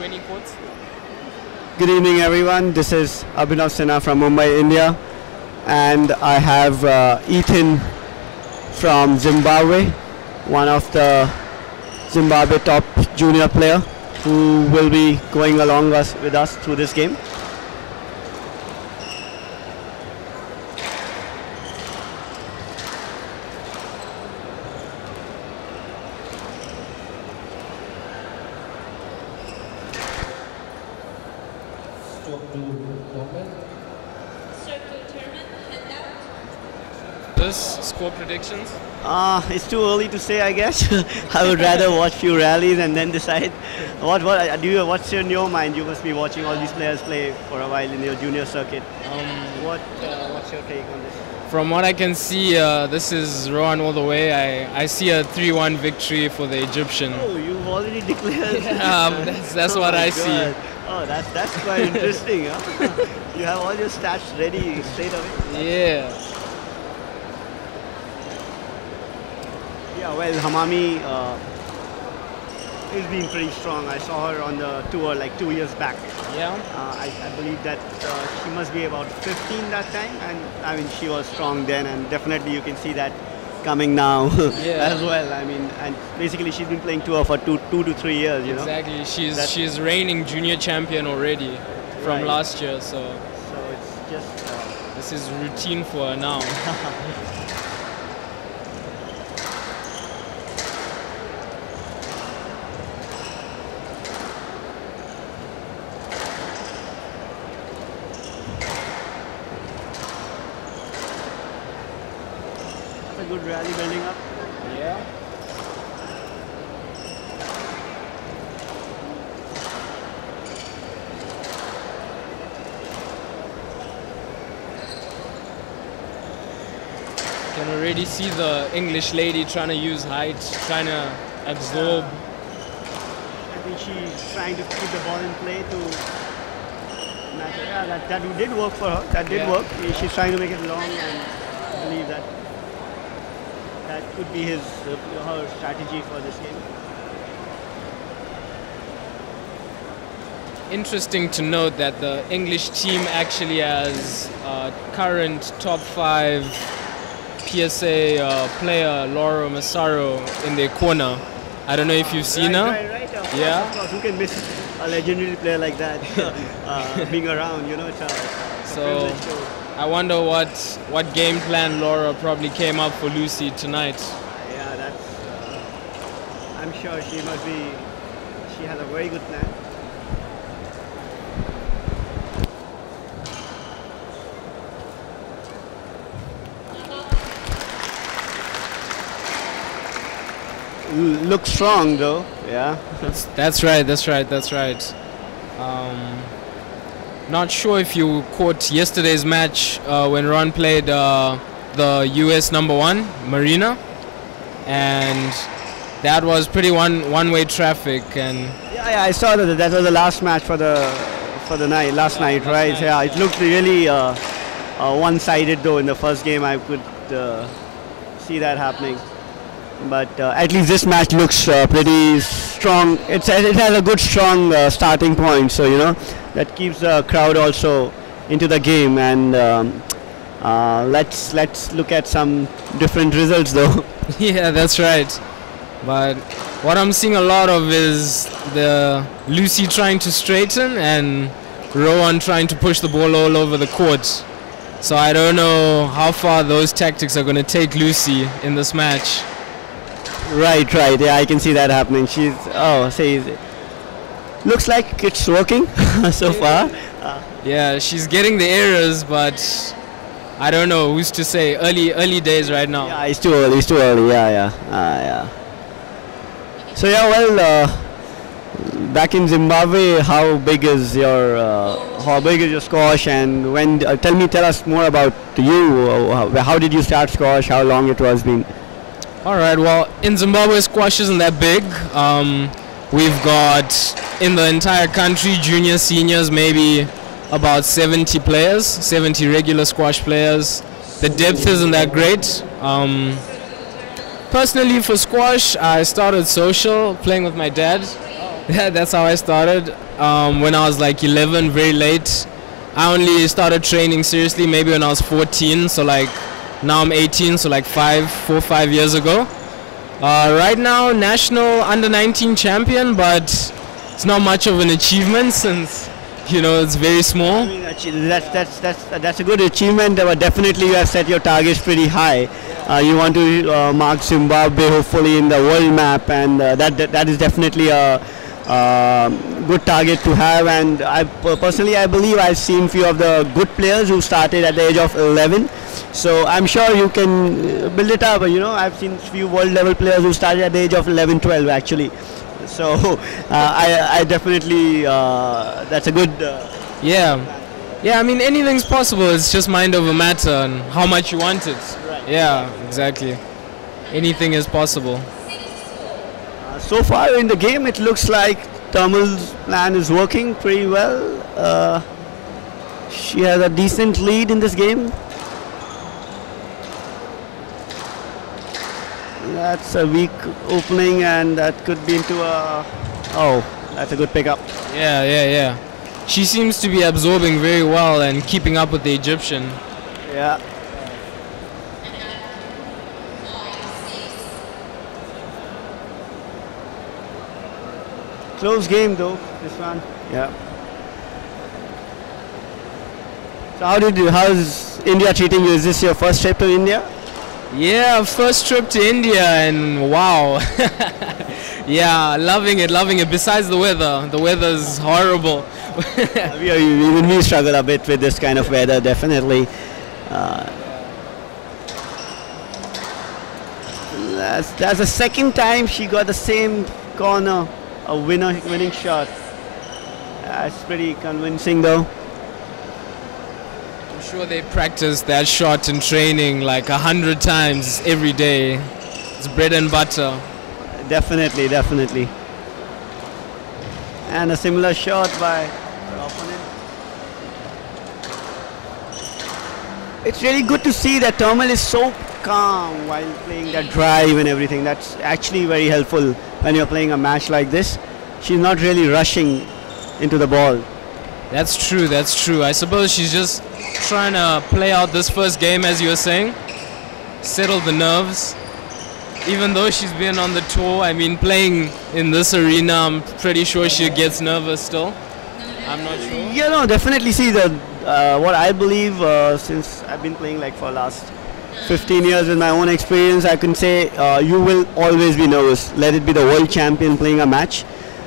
T20 courts. Good evening, everyone. This is Abhinav Sinha from Mumbai, India, and I have Ethan from Zimbabwe, one of the Zimbabwe top junior player who will be going along with us through this game. Score predictions? It's too early to say, I guess. I would rather watch few rallies and then decide. What's in your mind? You must be watching all these players play for a while in your junior circuit. What's your take on this? From what I can see, this is Rohan all the way. I see a 3-1 victory for the Egyptian. Oh, you've already declared. That's what I see. Oh, that's quite interesting. Huh? You have all your stats ready straight away. Yeah. Yeah, well, Hammamy is being pretty strong. I saw her on the tour like 2 years back. Yeah. I believe that she must be about 15 that time, and I mean she was strong then, and definitely you can see that coming now as well. I mean, and basically she's been playing tour for two to 3 years. You know. Exactly. She's reigning junior champion already from last year. So it's just this is routine for her now. Good rally building up. Yeah. Can already see the English lady trying to use height, trying to absorb. I think she's trying to keep the ball in play to match. Yeah, that did work for her. That did work. She's trying to make it long, and I believe that could be her strategy for this game. Interesting to note that the English team actually has current top 5 PSA player Laura Massaro in their corner. I don't know if you've seen her. Right. Yeah. Of course, who can miss a legendary player like that being around? You know, it's a privilege to. I wonder what game plan Laura probably came up for Lucy tonight. Yeah, that's. I'm sure she has a very good plan. Looks strong though. Yeah. That's right. Not sure if you caught yesterday's match when Ron played the US #1 Marina, and that was pretty one-way traffic. And yeah, I saw that was the last match for the night last night, right? Yeah, it looked really one-sided though. In the first game, I could see that happening. But at least this match looks pretty strong. It has a good strong starting point, so you know that keeps the crowd also into the game. And let's look at some different results though. Yeah, that's right. But what I'm seeing a lot of is the Lucy trying to straighten and Rohan trying to push the ball all over the court. So I don't know how far those tactics are going to take Lucy in this match. Right. Yeah, I can see that happening. Looks like it's working so far. Yeah, she's getting the errors, but I don't know who's to say. Early days right now. Yeah, it's too early. Yeah. So yeah, well, back in Zimbabwe, how big is your squash, and when? Tell us more about you. How did you start squash? How long it was been? All right. Well, in Zimbabwe, squash isn't that big. We've got in the entire country, juniors, seniors, maybe about 70 players, 70 regular squash players. The depth isn't that great. Personally, for squash, I started social, playing with my dad. Yeah, that's how I started. when I was like 11, very late. I only started training seriously maybe when I was 14, so like now I'm 18, so like 5 years ago. Right now, national under-19 champion, but it's not much of an achievement since, you know, it's very small. I mean, that's a good achievement, but definitely you have set your targets pretty high. You want to mark Zimbabwe hopefully in the world map, and that is definitely a good target to have. And I personally, I believe I've seen few of the good players who started at the age of 11. So I'm sure you can build it up. You know, I've seen few world level players who started at the age of 11, 12 actually. So I definitely that's a good. Yeah. Yeah, I mean, anything's possible. It's just mind over matter and how much you want it. Right. Yeah, exactly. Anything is possible. So far in the game, it looks like Turmel's plan is working pretty well. She has a decent lead in this game. That's a weak opening, and that could be into a. Oh, that's a good pickup. Yeah. She seems to be absorbing very well and keeping up with the Egyptian. Yeah. Close game though, this one. Yeah. So how's India treating you? Is this your first trip to India? Yeah, first trip to India, and wow. Yeah, loving it. Besides the weather's horrible. Even we struggle a bit with this kind of weather, definitely. That's the second time she got the same corner, a winning shot. That's pretty convincing though. I'm sure they practice that shot in training like 100 times every day. It's bread and butter. Definitely. And a similar shot by the opponent. It's really good to see that Turmel is so calm while playing that drive and everything. That's actually very helpful when you're playing a match like this. She's not really rushing into the ball. That's true. I suppose she's just trying to play out this first game, as you were saying. Settle the nerves. Even though she's been on the tour, I mean, playing in this arena, I'm pretty sure she gets nervous still. I'm not sure. Yeah, no, definitely. See, what I believe, since I've been playing like for last 15 years with my own experience, I can say you will always be nervous. Let it be the world champion playing a match.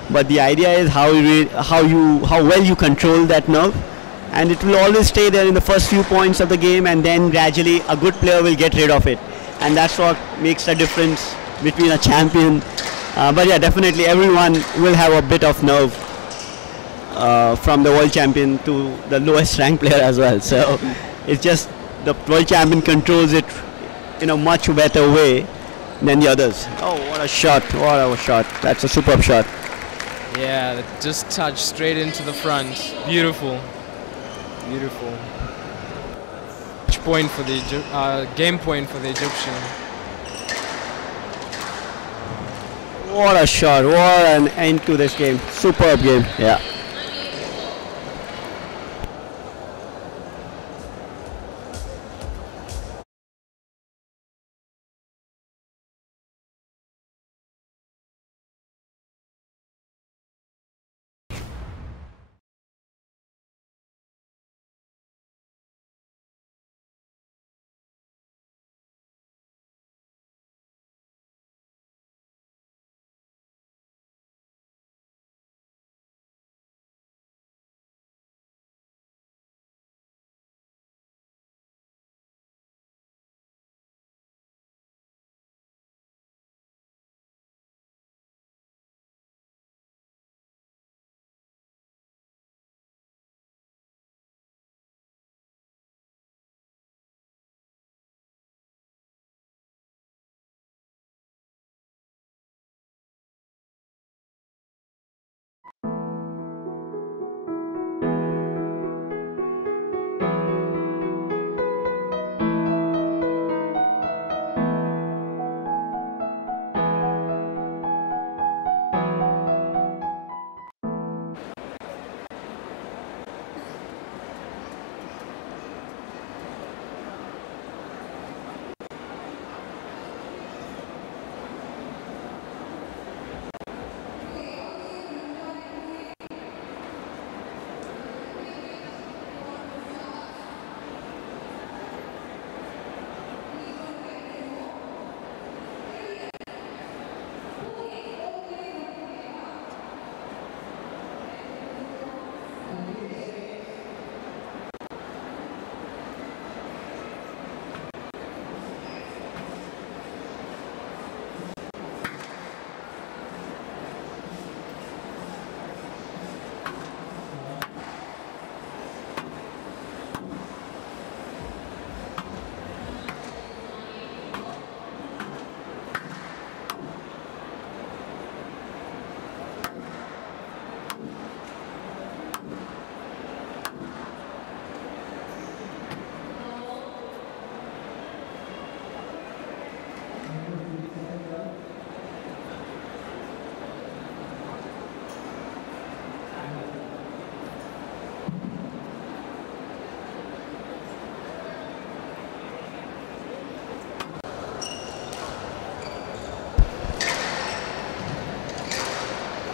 But the idea is how well you control that nerve, and it will always stay there in the first few points of the game, and then gradually a good player will get rid of it, and that's what makes the difference between a champion. But yeah, definitely everyone will have a bit of nerve, from the world champion to the lowest ranked player as well. So it's just the world champion controls it in a much better way than the others. Oh, what a shot! That's a superb shot. Yeah, just touched straight into the front. Beautiful. Point for the game point for the Egyptian. What a shot! What an end to this game. Superb game. Yeah.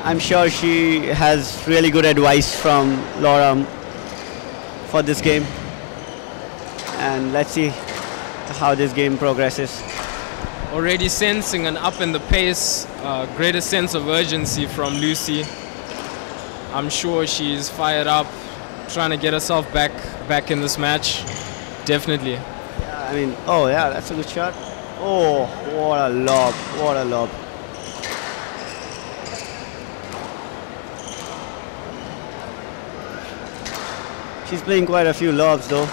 I'm sure she has really good advice from Laura for this game. And let's see how this game progresses. Already sensing an up in the pace, greater sense of urgency from Lucy. I'm sure she's fired up, trying to get herself back in this match. Definitely. Yeah, I mean, oh yeah, that's a good shot. Oh, what a lob, what a lob. She's playing quite a few lobs though.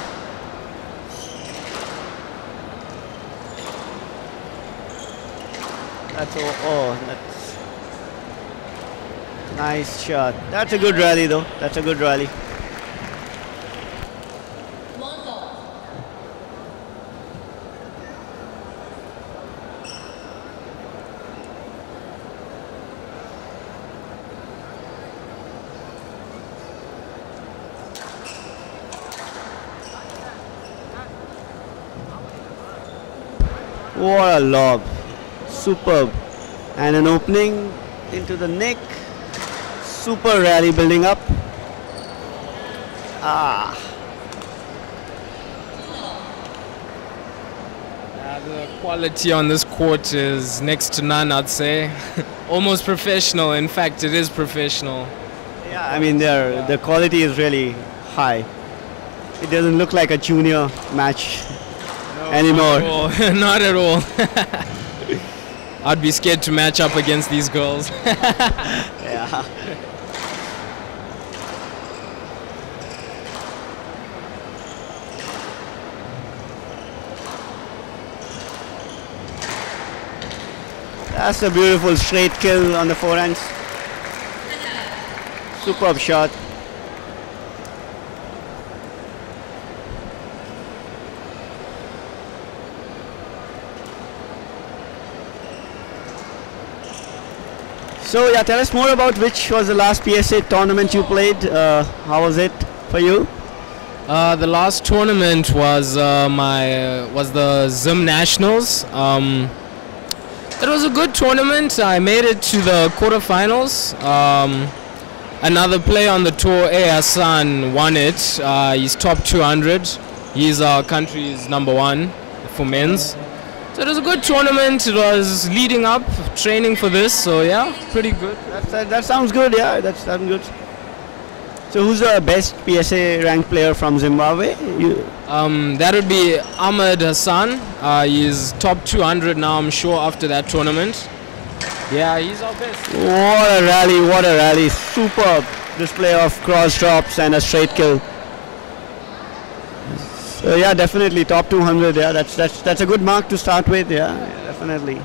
That's that's nice shot. That's a good rally though. That's a good rally. What a lob. Superb. And an opening into the neck. Super rally building up. Ah. The quality on this court is next to none, I'd say. Almost professional. In fact, it is professional. Yeah, I mean, the quality is really high. It doesn't look like a junior match anymore. Not at all. I'd be scared to match up against these girls. Yeah. That's a beautiful straight kill on the forehands. Superb shot. So yeah, tell us more about which was the last PSA tournament you played. How was it for you? The last tournament was was the Zim Nationals. It was a good tournament. I made it to the quarterfinals. Another player on the tour, A. Hassan, won it. He's top 200. He's our country's #1 for men's. So it was a good tournament. It was leading up, training for this. So yeah, pretty good. That sounds good. Yeah, that sounds good. So who's the best PSA ranked player from Zimbabwe? That would be Ahmed Hassan. He's top 200 now, I'm sure, after that tournament. Yeah, he's our best. What a rally, what a rally. Superb display of cross drops and a straight kill. So yeah, definitely top 200. Yeah, that's a good mark to start with. Yeah, definitely.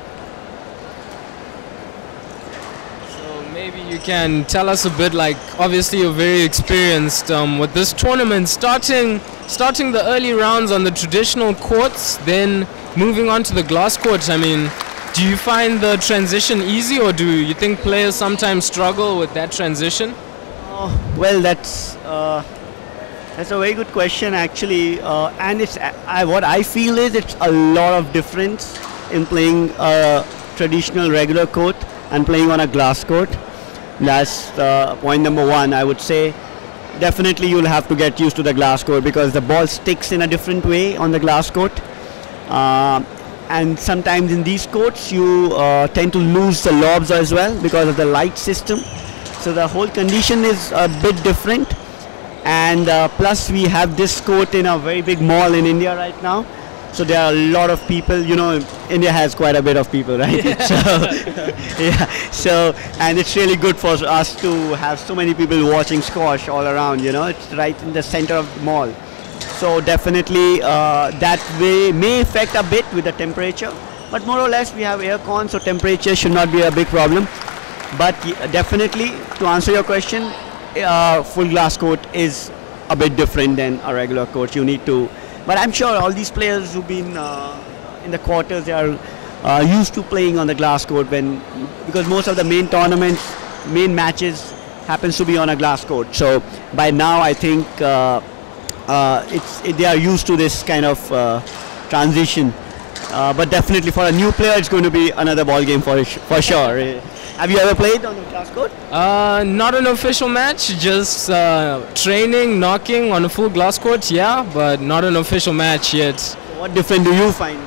Maybe you can tell us a bit, like, obviously you're very experienced with this tournament, starting the early rounds on the traditional courts, then moving on to the glass courts. I mean, do you find the transition easy, or do you think players sometimes struggle with that transition? Well, that's a very good question actually, and it's what I feel is it's a lot of difference in playing a traditional regular court and playing on a glass court. That's point number one. I would say definitely you'll have to get used to the glass court because the ball sticks in a different way on the glass court, and sometimes in these courts you tend to lose the lobs as well because of the light system. So the whole condition is a bit different, and plus we have this court in a very big mall in India right now. So there are a lot of people, you know, India has quite a bit of people, right? Yeah. So, yeah, so, and it's really good for us to have so many people watching squash all around, you know, it's right in the center of the mall. So definitely that way may affect a bit with the temperature, but more or less we have aircon, so temperature should not be a big problem. But definitely, to answer your question, full glass court is a bit different than a regular court. You need to. But I'm sure all these players who've been in the quarters, they are used to playing on the glass court because most of the main tournaments, main matches happens to be on a glass court. So by now I think they are used to this kind of transition. But definitely for a new player, it's going to be another ball game for sure. Have you ever played on the glass court? Not an official match, just training, knocking on a full glass court, yeah, but not an official match yet. So what different do you find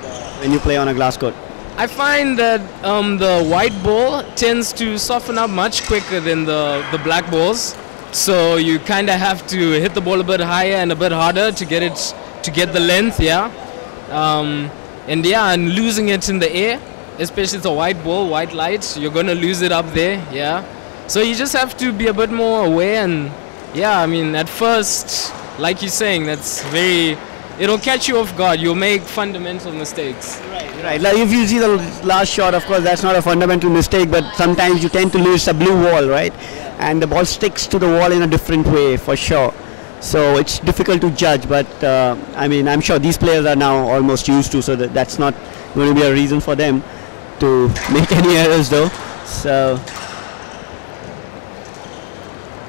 when you play on a glass court? I find that the white ball tends to soften up much quicker than the black balls. So you kind of have to hit the ball a bit higher and a bit harder to get the length, yeah. And losing it in the air, especially it's a white ball, white light, you're gonna lose it up there, yeah. So you just have to be a bit more aware, and yeah, I mean, at first, like you're saying, it'll catch you off guard. You'll make fundamental mistakes. Right. Like if you see the last shot, of course, that's not a fundamental mistake, but sometimes you tend to lose a blue wall, right? And the ball sticks to the wall in a different way, for sure. So it's difficult to judge, but I mean, I'm sure these players are now almost used to, so that's not going to be a reason for them to make any errors, though. So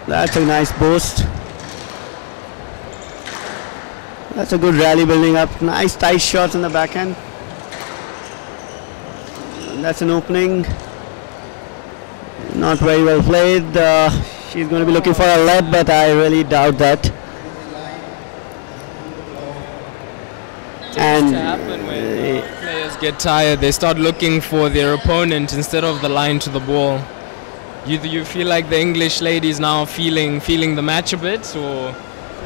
that's a nice boost. That's a good rally building up. Nice tight shots on the backhand. That's an opening. Not very well played. She's going to be looking for a lead, but I really doubt that. And when players get tired, they start looking for their opponent instead of the line to the ball. You feel like the English lady is now feeling the match a bit, or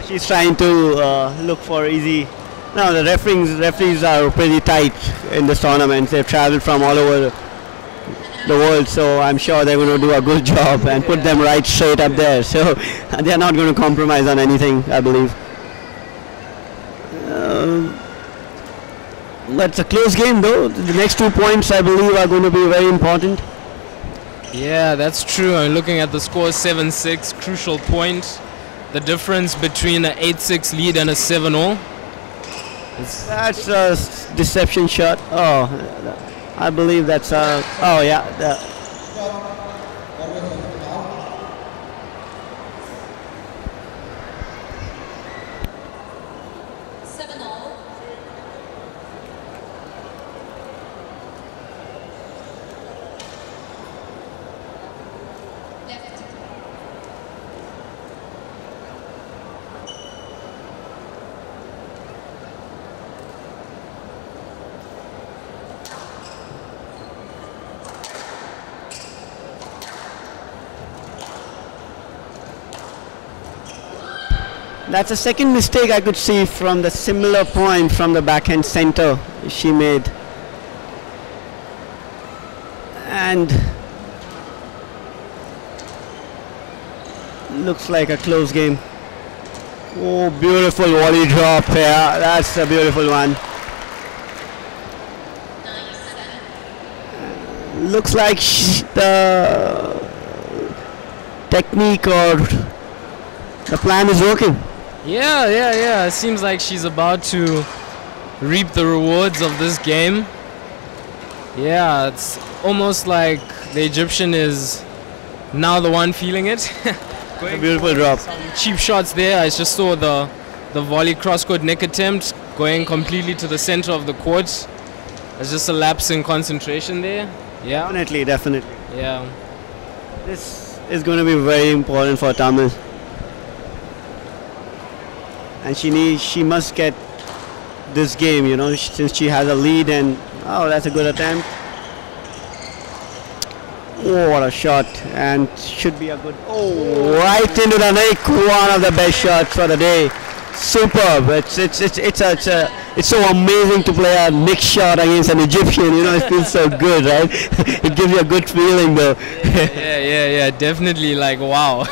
she's trying to look for easy. No, the referees are pretty tight in this tournament. They've traveled from all over the world, so I'm sure they're going to do a good job and put them right straight up there. So they're not going to compromise on anything, I believe. That's a close game, though. The next 2 points, I believe, are going to be very important. Yeah, that's true. I'm looking at the score, 7-6, crucial point. The difference between an 8-6 lead and a 7-0. That's a deception shot. Oh, I believe that's a. Oh yeah. That's a second mistake I could see from the similar point from the backhand center she made. And looks like a close game. Oh, beautiful volley drop here. That's a beautiful one. Looks like the technique or the plan is working. Yeah. It seems like she's about to reap the rewards of this game. Yeah, it's almost like the Egyptian is now the one feeling it. A beautiful drop. Some cheap shots there. I just saw the volley cross-court neck attempt going completely to the center of the court. It's just a lapse in concentration there. Yeah. Definitely. Yeah. This is going to be very important for Turmel. And she must get this game, you know, since she has a lead. And oh, that's a good attempt. Oh, what a shot. And should be a good, oh, right into the neck. One of the best shots for the day. Superb. It's so amazing to play a neck shot against an Egyptian, you know. It feels so good, right? It gives you a good feeling, though. Yeah, definitely, like, wow.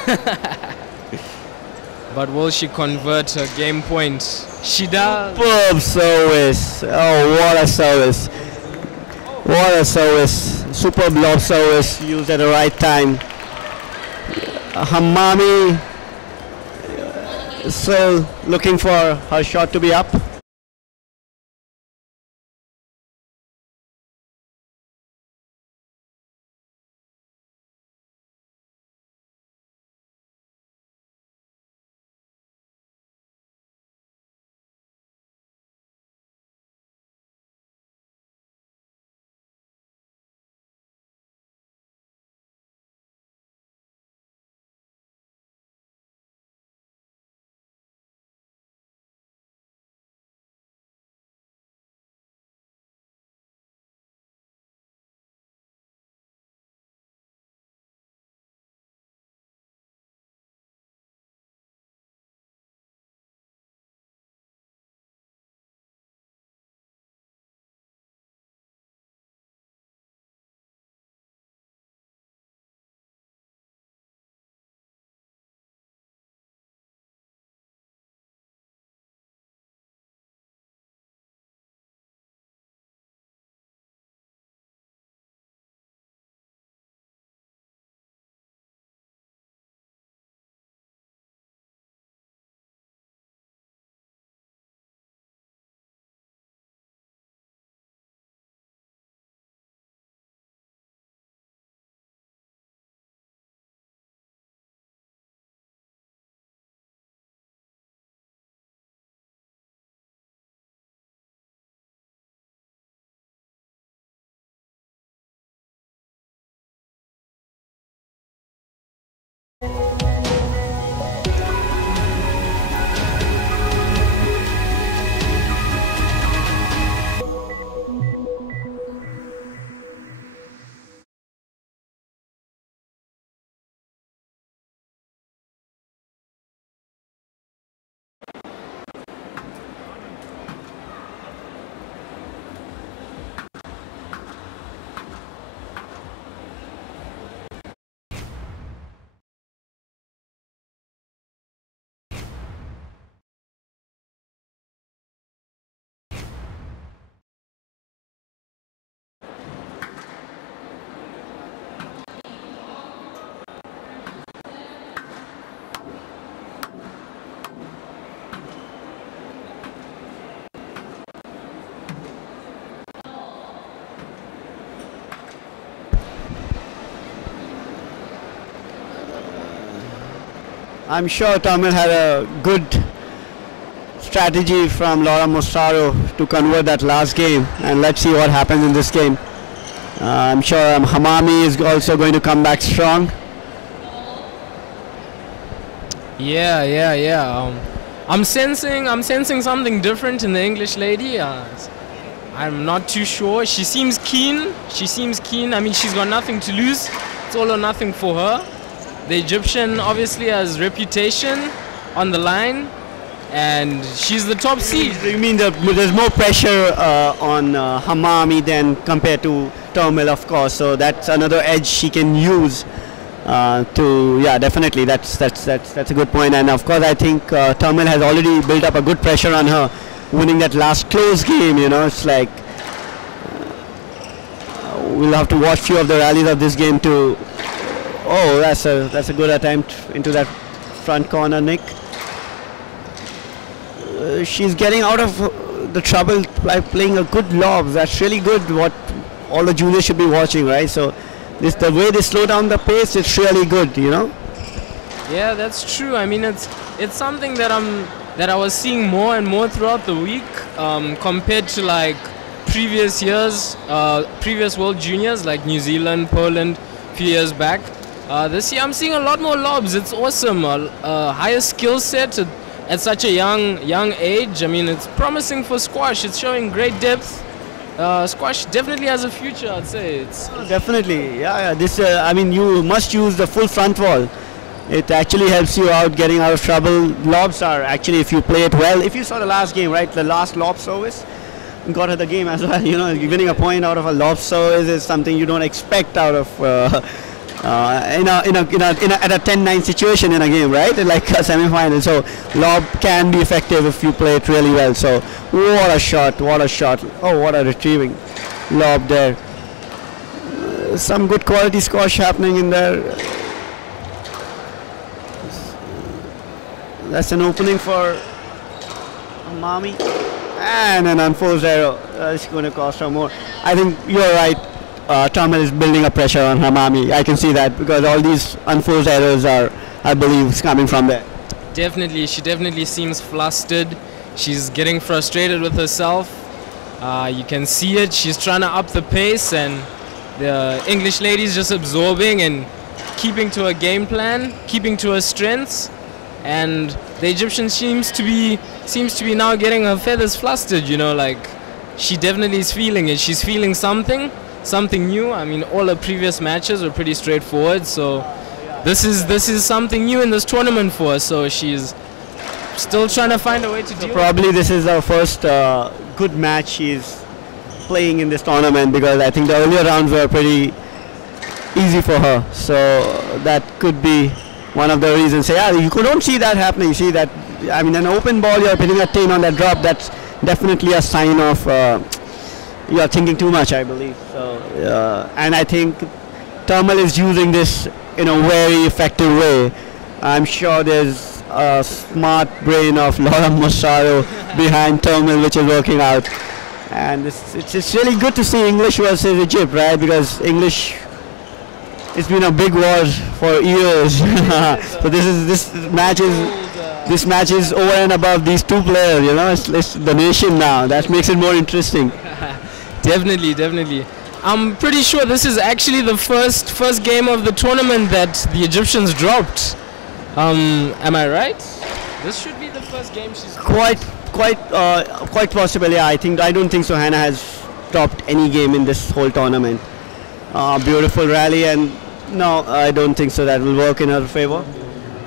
But will she convert her game point? She does. Superb service. Oh, what a service. What a service. Superb lob service used at the right time. Hammamy still looking for her shot to be up. I'm sure Turmel had a good strategy from Laura Mostaro to convert that last game, and let's see what happens in this game. I'm sure Hammamy is also going to come back strong. Yeah. I'm sensing something different in the English lady. I'm not too sure. She seems keen. I mean, she's got nothing to lose. It's all or nothing for her. The Egyptian obviously has reputation on the line, and she's the top seed. You mean there's more pressure on Hammamy than compared to Turmel, of course. So that's another edge she can use. Definitely, that's a good point. And of course, I think Turmel has already built up a good pressure on her, winning that last close game. You know, it's like we'll have to watch few of the rallies of this game too. Oh, that's a good attempt into that front corner, Nick. She's getting out of the trouble by playing a good lob. That's really good. What all the juniors should be watching, right? So. The way they slow down the pace, it's really good, you know. Yeah, that's true. I mean, it's something that I was seeing more and more throughout the week, compared to like previous years, previous World Juniors like New Zealand, Poland, a few years back. This year, I'm seeing a lot more lobs. It's awesome. A higher skill set at such a young age. I mean, it's promising for squash. It's showing great depth. Squash definitely has a future, I'd say. It's definitely, yeah. This, I mean, you must use the full front wall. It actually helps you out getting out of trouble. Lobs are actually, if you play it well. If you saw the last game, right, the last lob service got her the game as well. You know, winning a point out of a lob service is something you don't expect out of at a 10-9 situation in a game, right? Like a semi-final. So lob can be effective if you play it really well. So what a shot! Oh, what a retrieving lob there. Some good quality squash happening in there. That's an opening for Hammamy. And an unforced arrow. It's going to cost her more. I think you're right. Turmel is building a pressure on Hammamy. I can see that because all these unforced errors are, I believe, coming from there. Definitely. She definitely seems flustered. She's getting frustrated with herself. You can see it. She's trying to up the pace, and the English lady's just absorbing and keeping to her game plan, keeping to her strengths. And the Egyptian seems to be now getting her feathers flustered. You know, like she definitely is feeling it. She's feeling something new. I mean, all her previous matches were pretty straightforward. So this is something new in this tournament for her. So she's still trying to find a way to deal. Probably this is her first good match she's playing in this tournament, because I think the earlier rounds were pretty easy for her. So that could be one of the reasons. Yeah, you don't see that happening. You see that, I mean, an open ball, you're hitting a 10 on that drop. That's definitely a sign of you are thinking too much, I believe. So, and I think Turmel is using this in a very effective way. I'm sure there's a smart brain of Laura Mostaro behind Turmel, which is working out. And it's really good to see English versus Egypt, right? Because English, it's been a big war for years. So this match is over and above these two players. You know, it's the nation now. That makes it more interesting. Definitely. I'm pretty sure this is actually the first game of the tournament that the Egyptians dropped. Am I right? This should be the first game she's dropped. Quite possible. Yeah, I don't think so. Hania has dropped any game in this whole tournament. Beautiful rally, and no, I don't think so. That will work in her favor.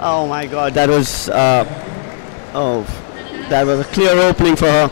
Oh my God, that was that was a clear opening for her.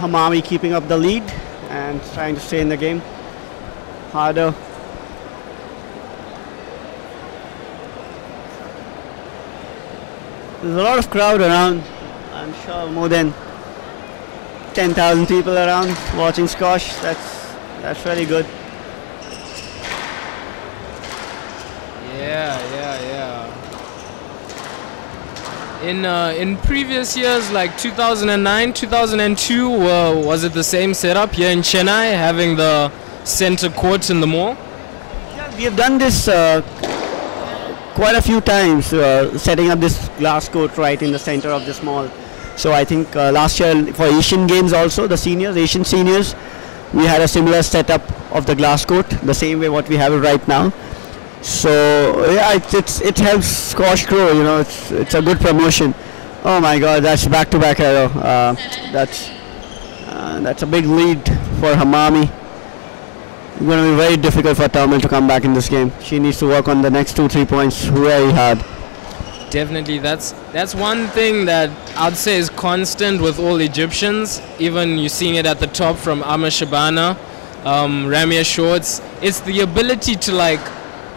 Hammamy keeping up the lead and trying to stay in the game. harder. There's a lot of crowd around. I'm sure more than 10,000 people around watching squash. That's really good. Yeah. In previous years, like 2009, 2002, was it the same setup here in Chennai, having the center court in the mall? Yeah, we have done this quite a few times, setting up this glass court right in the center of this mall. So I think last year for Asian Games also, the Asian seniors, we had a similar setup of the glass court, the same way what we have it right now. So yeah, it helps squash grow. You know, it's a good promotion. Oh my God, that's back-to-back arrow. That's a big lead for Hammamy. It's going to be very difficult for Turmel to come back in this game. She needs to work on the next 2-3 points very hard. Definitely, that's one thing that I'd say is constant with all Egyptians. Even you're seeing it at the top from Amma Shabana, Ramia Shorts. It's the ability to like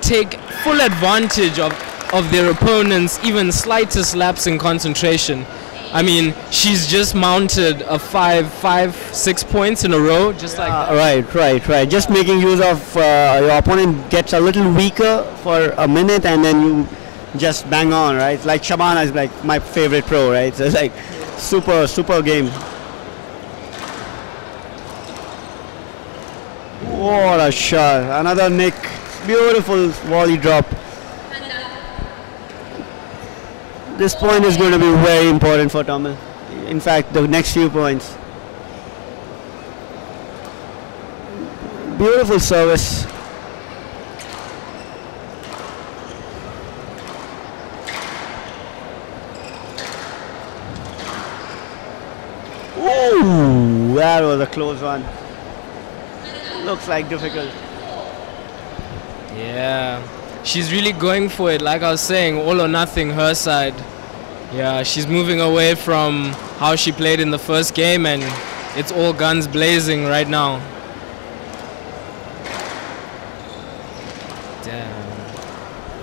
take full advantage of their opponents, even slightest lapse in concentration. I mean, she's just mounted a 6 points in a row, just like that. Right. Just making use of your opponent gets a little weaker for a minute, and then you just bang on, right? Like Shabana is like my favorite pro, right? So it's like super game. What a shot! Another nick. Beautiful volley drop. This point is going to be very important for Turmel. In fact, the next few points. Beautiful service. Ooh, that was a close one. Looks like difficult. Yeah, she's really going for it. Like I was saying, all or nothing her side. Yeah, she's moving away from how she played in the first game, and it's all guns blazing right now. Damn.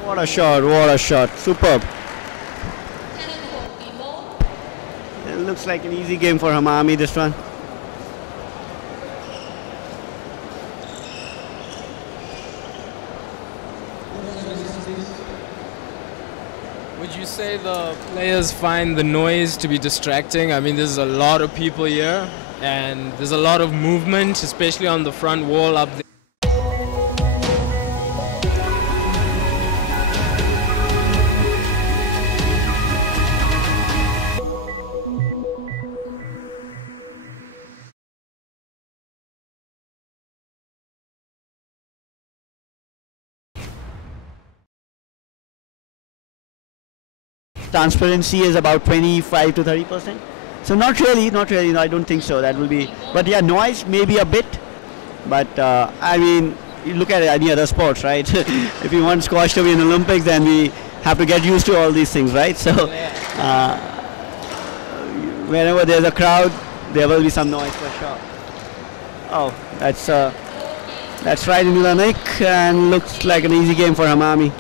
What a shot. Superb. It looks like an easy game for Hammamy, this one. Would you say the players find the noise to be distracting? I mean, there's a lot of people here, and there's a lot of movement, especially on the front wall up there. Transparency is about 25 to 30%. So not really, no, I don't think so. That will be, but yeah, noise maybe a bit. But I mean, you look at any other sports, right? If you want squash to be in Olympics, then we have to get used to all these things, right? So whenever there's a crowd, there will be some noise for sure. Oh, that's right into the neck, and looks like an easy game for Hammamy.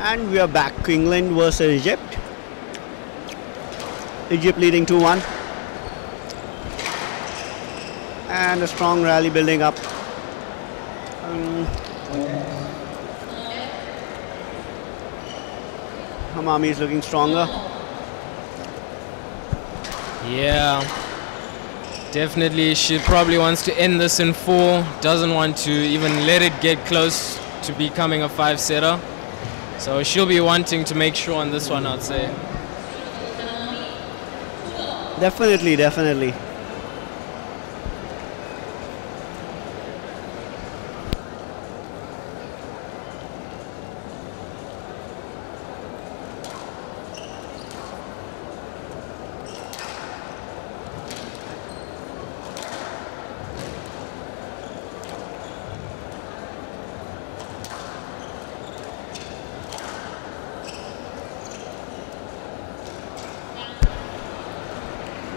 And we are back. England versus Egypt. Egypt leading 2-1. And a strong rally building up. Hammamy is looking stronger. Yeah. Definitely, she probably wants to end this in 4. Doesn't want to even let it get close to becoming a 5-setter. So she'll be wanting to make sure on this one, I'd say. Definitely, definitely.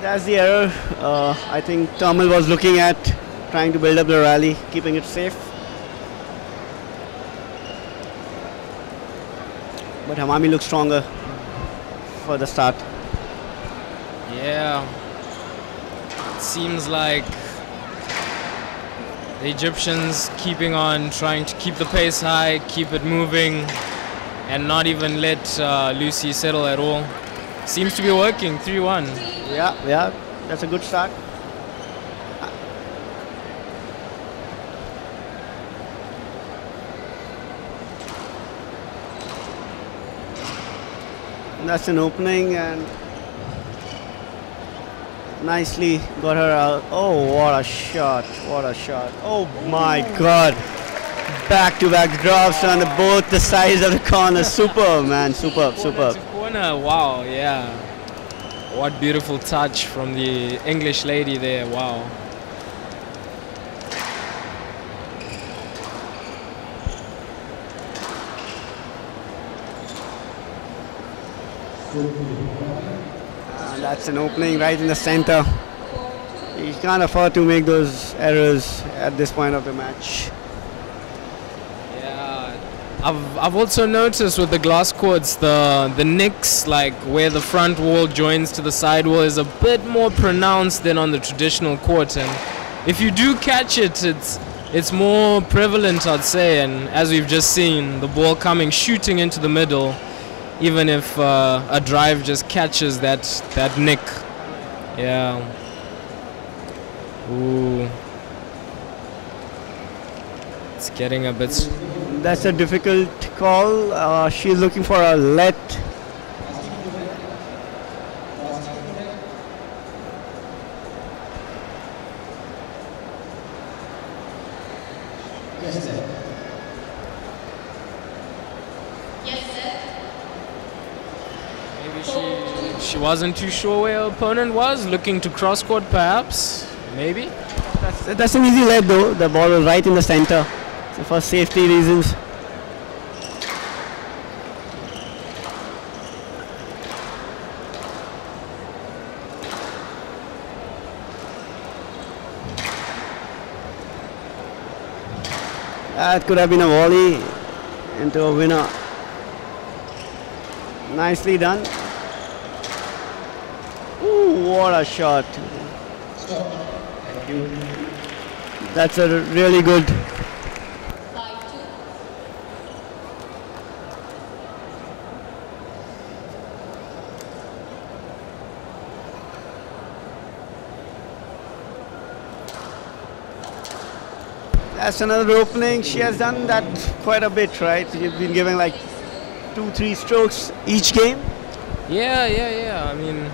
That's the error. I think Turmel was looking at trying to build up the rally, keeping it safe. But Hammamy looks stronger for the start. Yeah. It seems like the Egyptians keeping on, trying to keep the pace high, keep it moving, and not even let Lucy settle at all. Seems to be working. 3-1. Yeah, that's a good start. That's an opening and nicely got her out. Oh, what a shot, what a shot. Oh my God. Back-to-back drops on both the sides of the corner. Superb, man, superb, superb. Corner, wow, yeah. What beautiful touch from the English lady there, wow. That's an opening right in the center. You can't afford to make those errors at this point of the match. Yeah, I've also noticed with the glass courts, the nicks, like where the front wall joins to the side wall, is a bit more pronounced than on the traditional court. And if you do catch it, it's more prevalent, I'd say. And as we've just seen, the ball shooting into the middle, even if a drive just catches that nick. Yeah. Ooh. It's getting a bit... That's a difficult call. She's looking for a let. She wasn't too sure where her opponent was, looking to cross court perhaps, maybe. That's an easy let though. The ball was right in the center, so for safety reasons. That could have been a volley into a winner. Nicely done. Ooh, what a shot. That's a really good. That's another opening. She has done that quite a bit, right? She's been giving like 2-3 strokes each game. Yeah. I mean,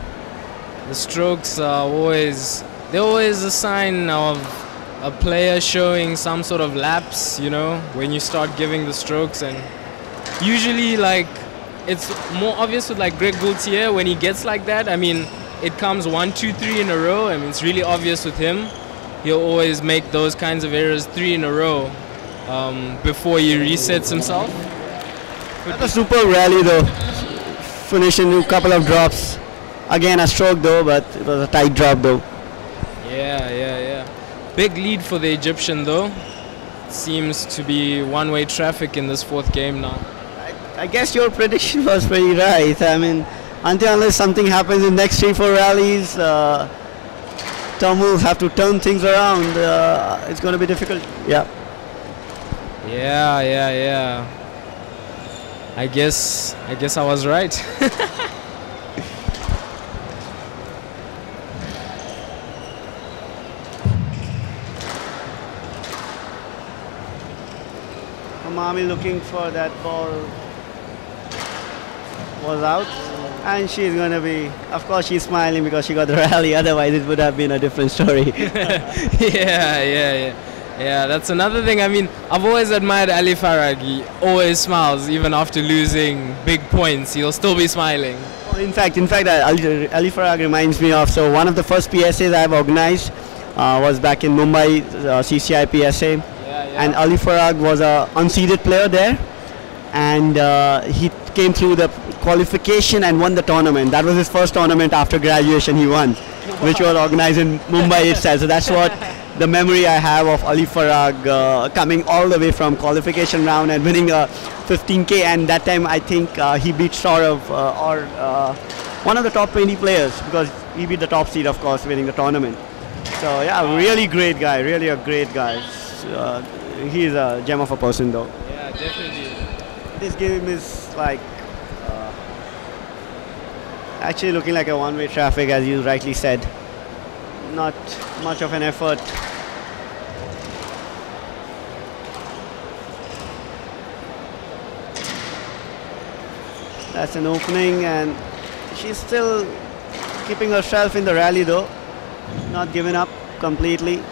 the strokes are always a sign of a player showing some sort of lapse, you know, when you start giving the strokes. And usually, like, it's more obvious with like Greg Gaultier when he gets like that. I mean, it comes 1, 2, 3 in a row. I mean, it's really obvious with him. He'll always make those kinds of errors 3 in a row before he resets himself. That's a super rally though, finishing a couple of drops. Again a stroke though, but it was a tight drop though. Yeah. Big lead for the Egyptian though. Seems to be one-way traffic in this 4th game now. I guess your prediction was pretty right. I mean, until unless something happens in the next 3-4 rallies, Turmel have to turn things around. It's going to be difficult. Yeah. Yeah. I guess I was right. Hammamy looking for that ball, was out, and she's going to be, of course she's smiling because she got the rally, otherwise it would have been a different story. Yeah, that's another thing. I mean, I've always admired Ali Farag. He always smiles, even after losing big points. He'll still be smiling. In fact, Ali Farag reminds me of, so one of the first PSAs I've organized was back in Mumbai, CCI PSA. And Ali Farag was an unseeded player there, and he came through the qualification and won the tournament. That was his first tournament after graduation he won, which was organized in Mumbai itself. So that's what the memory I have of Ali Farag coming all the way from qualification round and winning a 15K. And that time I think he beat Saurav or one of the top 20 players, because he beat the top seed, of course, winning the tournament. So yeah, really great guy, really a great guy. He's a gem of a person though. Yeah, definitely. This game is like actually looking like a one-way traffic, as you rightly said. Not much of an effort. That's an opening, and she's still keeping herself in the rally though, not giving up completely.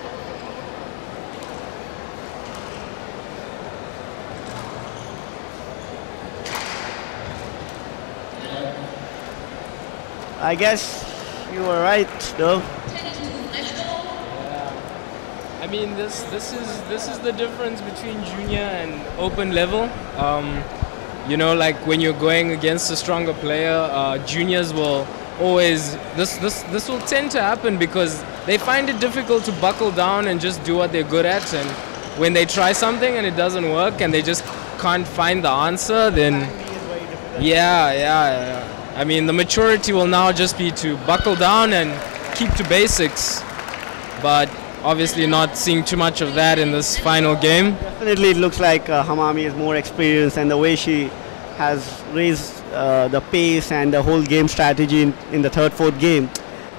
I guess you were right, though. Yeah. I mean, this is the difference between junior and open level. You know, like when you're going against a stronger player, juniors will always this will tend to happen because they find it difficult to buckle down and just do what they're good at. And when they try something and it doesn't work and they just can't find the answer, then yeah. I mean, the maturity will now just be to buckle down and keep to basics, but obviously not seeing too much of that in this final game. Definitely it looks like Hammamy is more experienced, and the way she has raised the pace and the whole game strategy in the third, fourth game,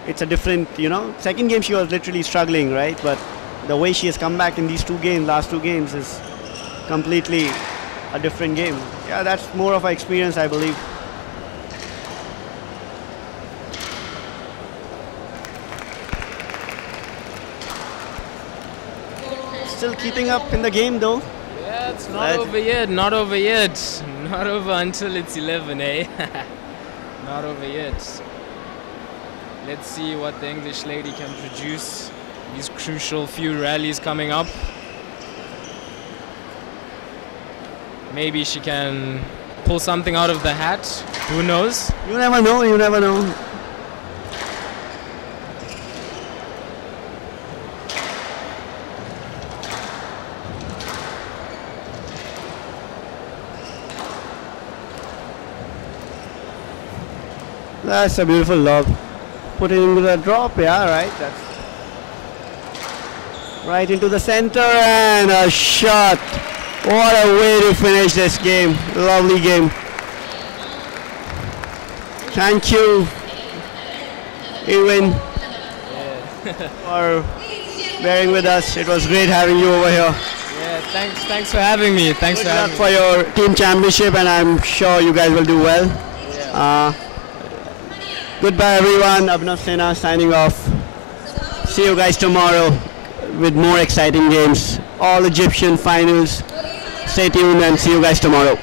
it's a different, you know, second game she was literally struggling, right? But the way she has come back in these last two games is completely a different game. Yeah, that's more of an experience, I believe. Still keeping up in the game though. Yeah, it's not over yet, not over until it's 11, eh? Not over yet. Let's see what the English lady can produce. These crucial few rallies coming up. Maybe she can pull something out of the hat. Who knows? You never know, you never know. That's a beautiful lob. Put it into the drop, yeah, right. That's right into the center, and a shot. What a way to finish this game. Lovely game. Thank you, Ewan, for bearing with us. It was great having you over here. Yeah, thanks for having me. Thanks for having me. For your team championship, and I'm sure you guys will do well. Yeah. Goodbye everyone, Abhinav Sena signing off. See you guys tomorrow with more exciting games. All Egyptian finals. Stay tuned and see you guys tomorrow.